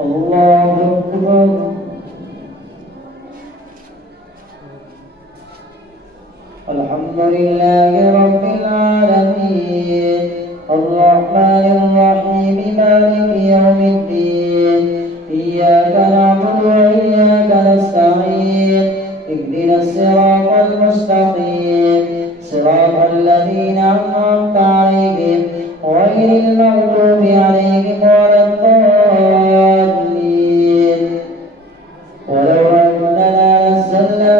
الله أكبر. الحمد لله رب العالمين الرحمن الرحيم مالك يوم الدين إياك نعبد وإياك نستعين اهدنا الصراط المستقيم صراط الذين أنعمت عليهم غير المغضوب عليهم ولا الضالين. ولو أننا نزلنا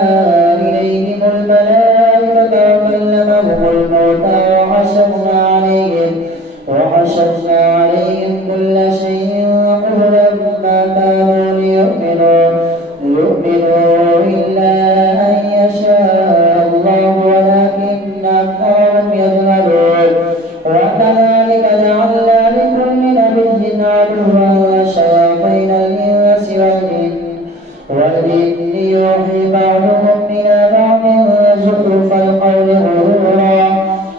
إليهم الملائكة وكلمهم الموتى وحشرنا عليهم كل شيء قبلا ما كانوا ليؤمنوا إلا أن يشاء الله ولكن أكثرهم يجهلون. وكذلك جعلنا لكل نبي عدوا شياطين الإنس والجن يوحي بعضهم إلى بعض زخرف القول غرورا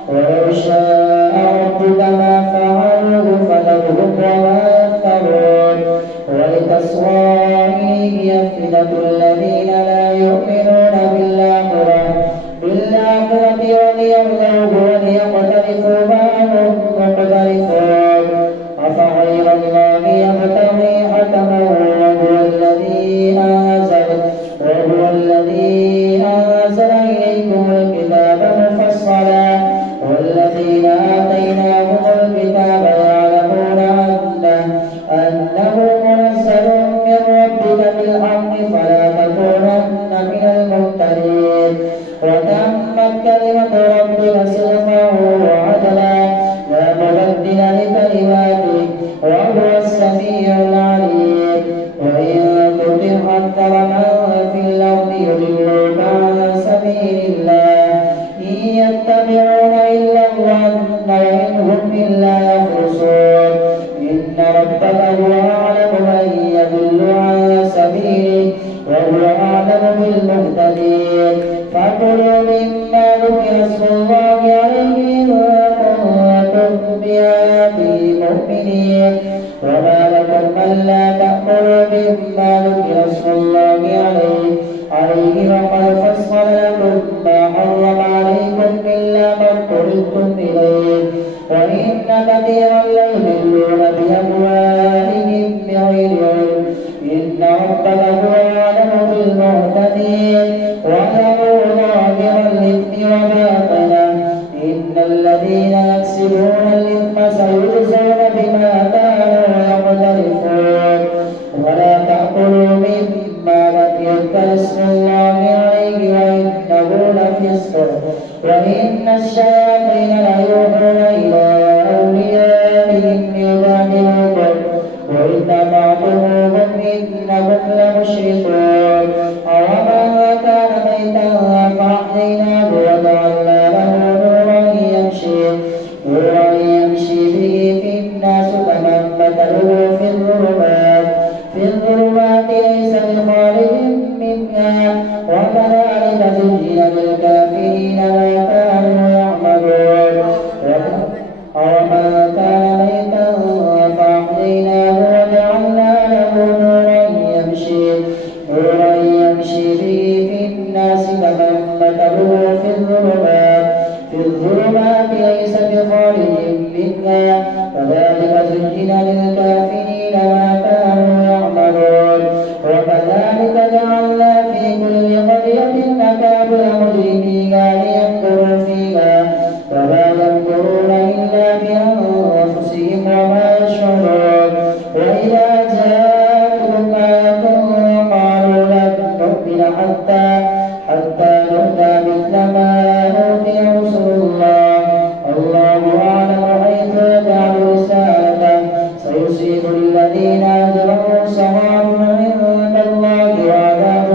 ولو شاء ربك ما فعلوه فذرهم وما يفترون. ولتصغى إليه أفئدة الذين لا يؤمنون بالآخرة وليرضوه وليقترفوا ما هم مقترفون. أفغير الله يبتغي حكما وهو الذي أنزل إليكم الكتاب مفصلا والذين آتيناهم الكتاب يعلمون أنه منزل من ربك بالحق فلا تكونن من الممترين. وتمت كلمة ربك صدقا وعدلا لا مبدل لكلماته وهو السميع العليم. وإن تطع أكثر من في الأرض يضلوك عن سبيل الله إن يتبعون إلا الظن وإن هم إلا يخرصون. إن ربك هو أعلم من يضل عن سبيله وهو أعلم بالمهتدين. فكلوا مما ذكر اسم الله عليه إن كنتم بآياته مؤمنين. وما لكم ألا تأكلوا مما ذكر اسم الله عليه وقد فصل لكم ما حرم عليكم إلا ما اضطررتم إليه. وإن كثيرا ليضلون بأموالهم بغير علم إن ربك هو أعلم بالمعتدين. وذروا ظاهر الإثم وباطنه إن الذين يكسبون الإثم سيجزون بما كانوا يقترفون. ولا تأكلوا مما لم يذكر اسم الله عليه وإنه لفسق وإن الشياطين ليوحون إلى أوليائهم ليجادلوكم وإن أطعتموهم إنكم لمشركون. أومن كان ميتا فأحييناه وجعلنا له نورا يمشي به في الناس كمن مثله في الظلمات ليس بخارج منها. وكذلك زين للكافرين ما كانوا يعملون. أومن كان ميتا فأحييناه وجعلنا له نورا يمشي به في الناس كمن مثله في الظلمات ليس بخارج منها. كذلك زين للكافرين ما كانوا يعملون. وكذلك جعلنا في كل قرية أكابر مجرميها ليمكروا فيها وما يمكرون إلا بأنفسهم وما يشعرون. وإذا جاءتهم آية قالوا لن نؤمن حتى نؤتى مثل ما أوتي رسل الله أعلم حيث يجعل رسالته سيصيب الذين أجرموا صغار عند الله وعذاب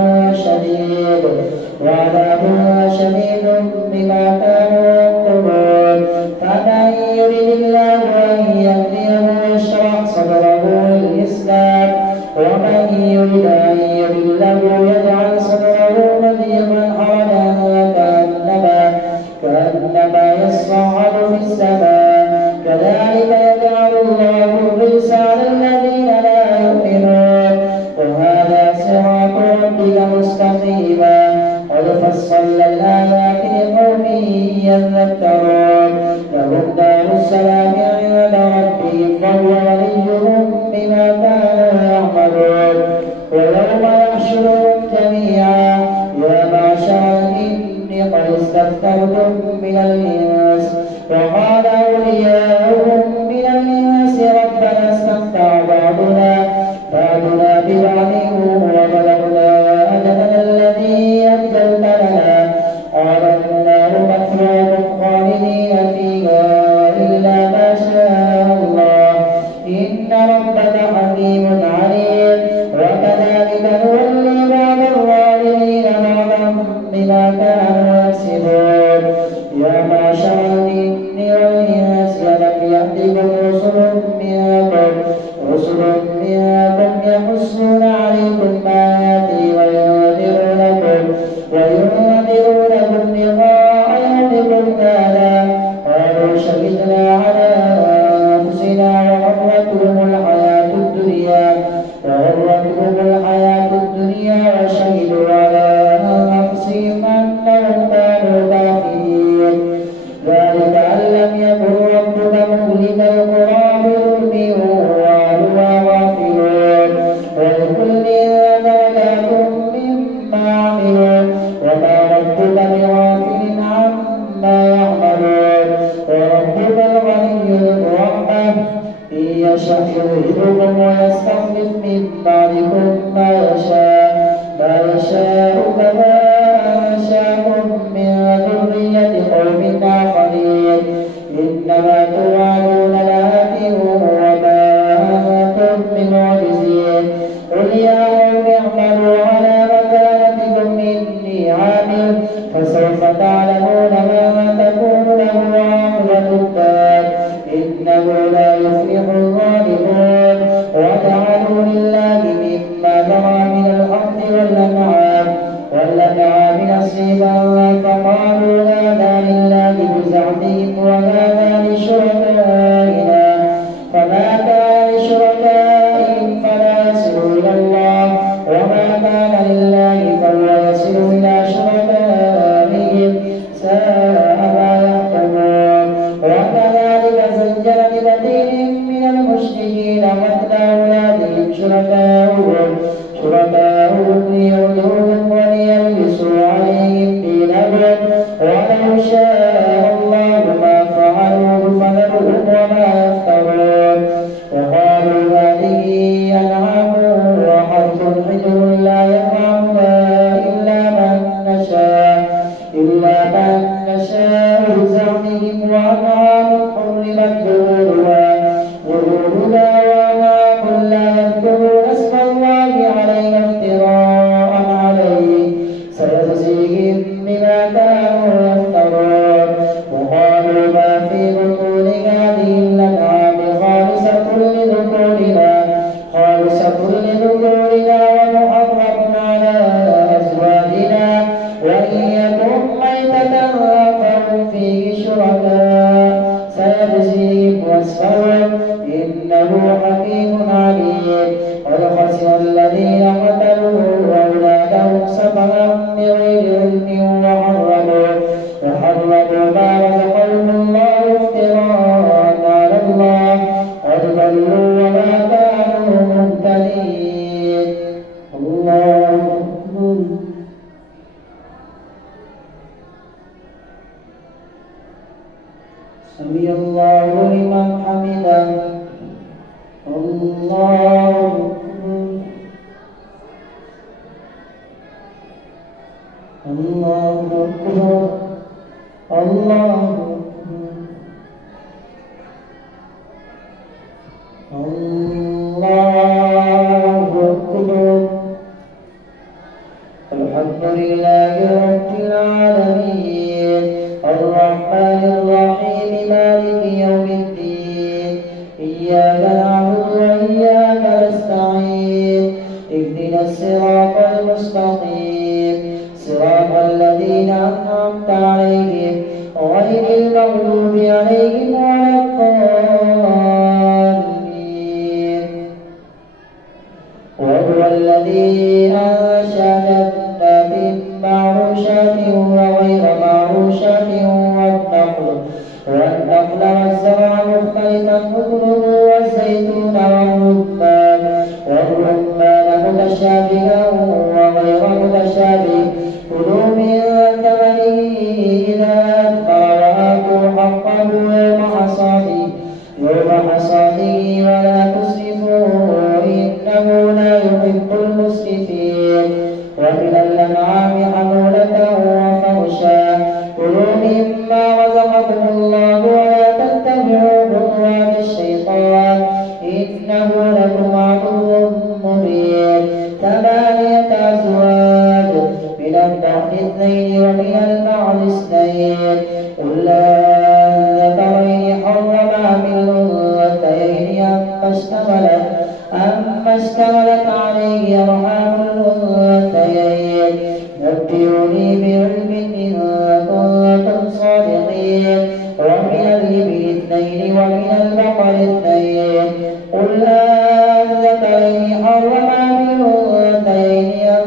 شديد بما كانوا يكتبون. فمن يرد الله أن يهديه يشرح صدره للإسلام ومن يرد أن يضله يجعل صدره ضيقا حرجا كأنما يصعد في السماء. كذلك يجعل الله الرجس على الذين لا يؤمنون إن يشأ يذهبكم ويستخلف من بعدكم ما يشاء كما أنشأكم من ذرية قوم آخرين إنما توعدون لآت وما أنتم بمعجزين قل يا قوم اعملوا على مكانتكم إني عامل فسوف تعلمون ما تكون له عاقبة الدار إنه لا يفلح الظالمون وجعلوا لله مما ذرى من الأرض والأنعام نصيبا فقالوا هذا لله بزعمهم وهذا لشركائنا فما كان لشركائهم فلا يصل إلى الله وما كان لله فهو يصل إلى شركائهم ساء ما يحكمون وكذلك زين لكثير من المشركين قتل أولادهم شركاؤهم ليردوهم وليلبسوا عليهم دينهم ولو شاء الله ما فعلوه فذرهم وما يفترون وقالوا هذه أنعام وحرث حجر لا يطعمها إلا من نشاء بزعمهم وأنعام حرمت ظهورها وأنعام لا يذكرون اسم الله عليها افتراء عليه سيجزيهم بما كانوا يفترون وقالوا ما في بطون هذه الأنعام خالصة لذكورنا ومحرم على أزواجنا وإن يكن ميتة فهم فيه شركاء سيجزيهم وصفهم إنه حكيم عليم قد خسر الذين قتلوا أولادهم سفها بغير علم وحرموا ما رزقهم الله افتراء على الله قد ضلوا وما كانوا مهتدين الله أكبر سمع الله لمن حمده الله أكبر الله أكبر الحمد لله رب العالمين الرحمن الرحيم مالك يوم الدين إياك نعبد وإياك نستعين اهدنا الصراط المستقيم صراط الذين أنعمت عليهم غير المغضوب عليهم ولا الضالين وهو الذي أنشأ جنات معروشات وغير معروشات والنخل والزرع مختلفا أكله والزيتون والرمان متشابها وغير متشابه كلوا من ثمره إذا أثمر وآتوا حقه يوم حصاده ولا تسرفوا إنه لا يحب المسرفين ومن الأنعام حمولة وفرشا كلوا مما رزقكم الله ولا تتبعوا خطوات الشيطان إنه لكم عدو مبين 8 أزواج من الضأن 2 ومن المعز 2 قل الذكرين حرم أم الأنثيين أما اشتملت عليه أرحام الأنثيين نبئوني بعلم إن كنتم صادقين ومن الإبل 2 ومن البقر 2 قل الذكرين حرم أم الأنثيين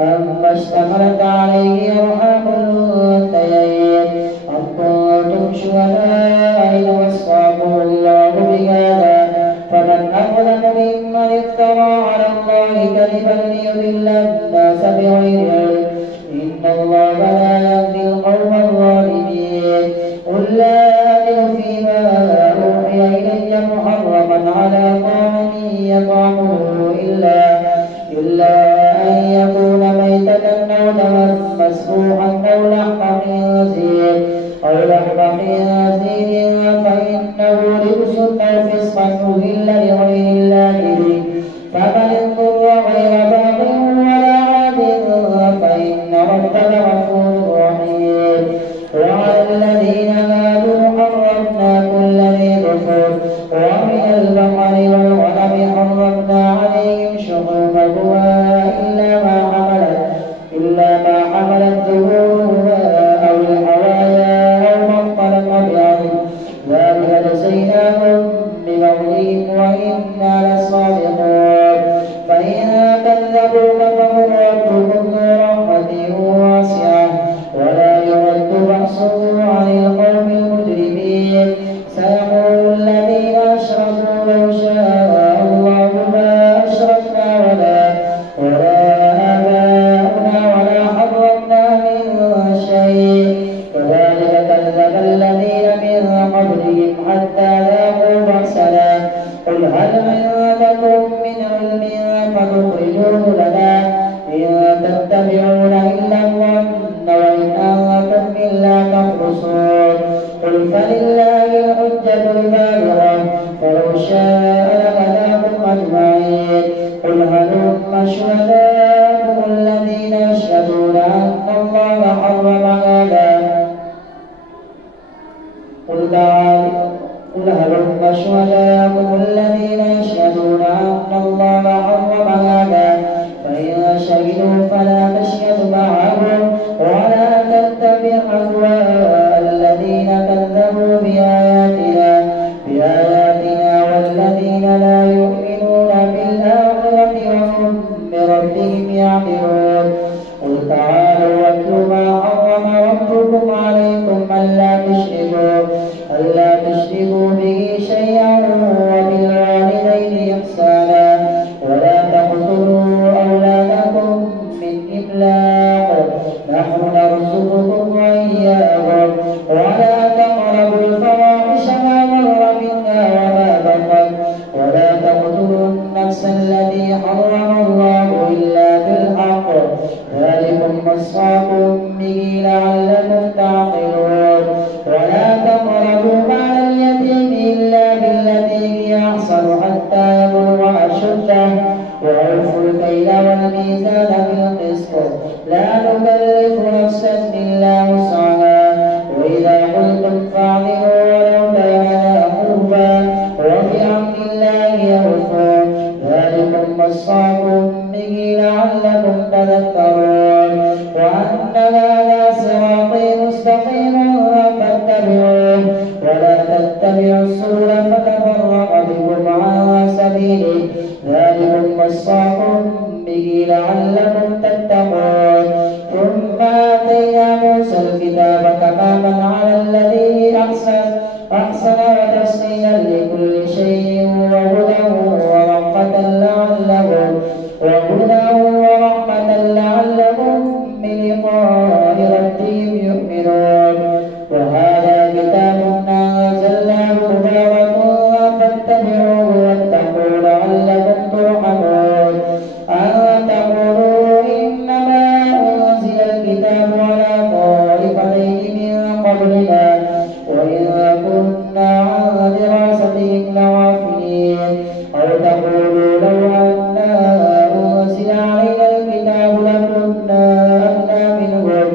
أما اشتملت عليه أرحام الأنثيين أم كنتم شهداء إذ وصاكم الله بهذا فمن أظلم ممن افترى على الله كذبا ليضل الناس بغير علم محرما على طاعم يطعمه إلا أن يكون ميتة أو دما مسفوحا أو لحم خنزير فإنه رجس أو فسقا أهل لغير الله به فمن اضطر غير باغ ولا عاد فإن ربك غفور رحيم. وعلى الذين هادوا حرمنا كل ذي ظفر ومن البقر والغنم حرمنا عليهم شحومهما إلا ما حملت ظهورهما أو الحوايا أو ما اختلط بعظم ذلك جزيناهم ببغيهم وإنا لصادقون. فإن كذبوك فقل ربكم ذو رحمة واسعة ولا يرد بأسه عن القوم المجرمين. سيقول الذين أشركوا لو شاء الله ما أشركنا ولا آباؤنا ولا حرمنا من شيء كذلك كذب الذين من قبلهم حتى ذاقوا بأسنا. قل هل عندكم من علم فتخرجوه لنا إن تتبعون إلا الظن وإن أنتم إلا تخرصون. قل فلله الحجة البالغة فلو شاء لهداكم أجمعين. قل هلم شهداءكم الذين يشهدون أن الله حرم هذا قل هلم شهداءكم الذين يشهدون أن الله حرم هذا فإن شهدوا فلا تشهد معهم ولا تتبع أهواء الذين كذبوا بآياتنا والذين لا يؤمنون بالآخرة وهم بربهم يعدلون. قل تعالوا واتلوا ما حرم ربكم عليكم ألا تشركوا به شيئا وبالوالدين إحسانا ولا تقتلوا أولادكم من إملاق نحن نرزقكم وإياهم ولا تقربوا الفواحش ما ظهر منها وما بطن ولا تقتلوا النفس التي حرم الله إلا بالحق ذلكم وصاكم به لعلكم تعقلون. ولا تقربوا مال اليتيم إلا بالتي هي أحسن حتى يبلغ أشده وأوفوا الكيل والميزان بالقسط لا نكلف نفسا إلا وسعها وإذا قلتم فاعدلوا ولو كان ذا قربى وبعهد الله أوفوا ذلكم وصاكم به لعلكم تذكرون. وأن هذا صراطي مستقيما فاتبعوه ولا تتبعوا السبل فتفرق بكم عن سبيله ذلكم وصاكم به لعلكم تتقون. ثم آتينا موسى الكتاب تماما على الذي أحسن وتفصيلا لكل شيء وهدى ورحمة لعلهم بلقاء ربهم يؤمنون. وهذا كتاب أنزلناه مبارك فاتبعوه واتقوا لعلكم ترحمون. أن تقولوا إنما أنزل الكتاب على طائفتين من قبلنا وإن كنا عن دراستهم لغافلين. أو تقولوا لو أنا أنزل علينا الكتاب لكنا أهدى منهم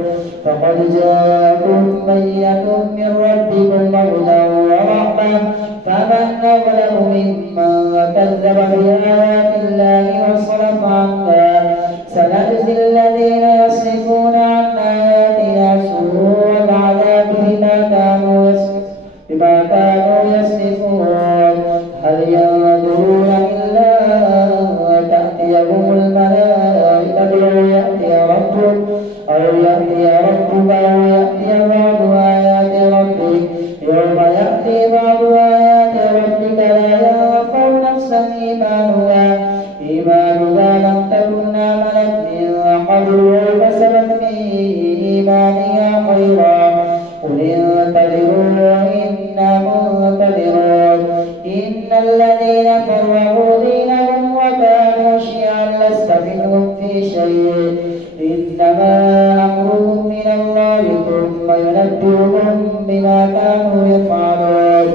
فقد جاءكم بينة من ربكم هدى ورحمة فمن أظلم ممن كذب بآيات الله وصرف عنها. سنجزي الذين يصرفون عن آياتنا سوء العذاب بما كانوا يصرفون. هل ينظرون إلا أن تأتيهم الملائكة أو يأتي ربك أو يأتي بعض آيات ربك يوم يأتي بعض آيات ربك لا ينفع نفسا إيمانها لم تكن آمنت من قبل وكسبت في الذين فرقوا دينهم وكانوا شيعا لست منهم في شيء إنما أمرهم إلى الله ثم ينبئهم بما كانوا يفعلون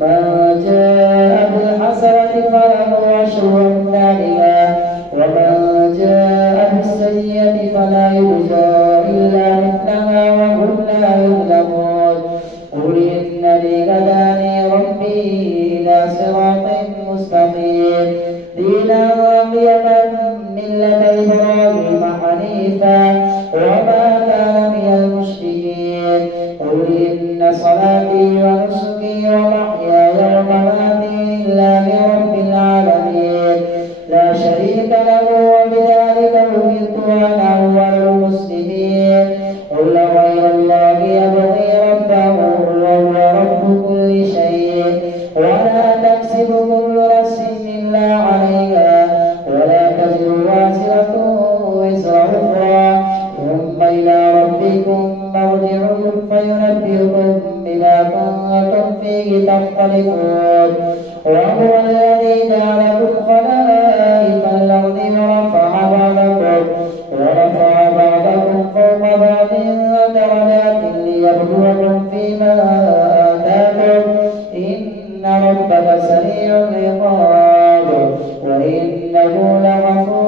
من جاء بالحسنة فله عشر أمثالها ومن جاء بالسيئة فلا يجزى إلا مثلها وهم لا يظلمون قل إنني هداني ربي إلى صراط مستقيم دينا قيما ملة إبراهيم حنيفا وما كان من المشركين قل إن صلاتي ونسكي ومحياي ومماتي لله رب العالمين لا شريك له وبذلك أمرت وأنا أول المسلمين قل غير الله يبغي ربه وهو رب كل شيء ولا تكسب كل نفس إلا عليها ولا تزر وازرة وزر أخرى ثم إلى ربكم مرجعكم فينبئكم بما كنتم فيه تختلفون وهو الذي جعلكم خلائف الأرض ورفع بعضكم فوق بعض درجات ليبلوكم فيما آتاكم إن ربك سريع العقاب وإنه لغفور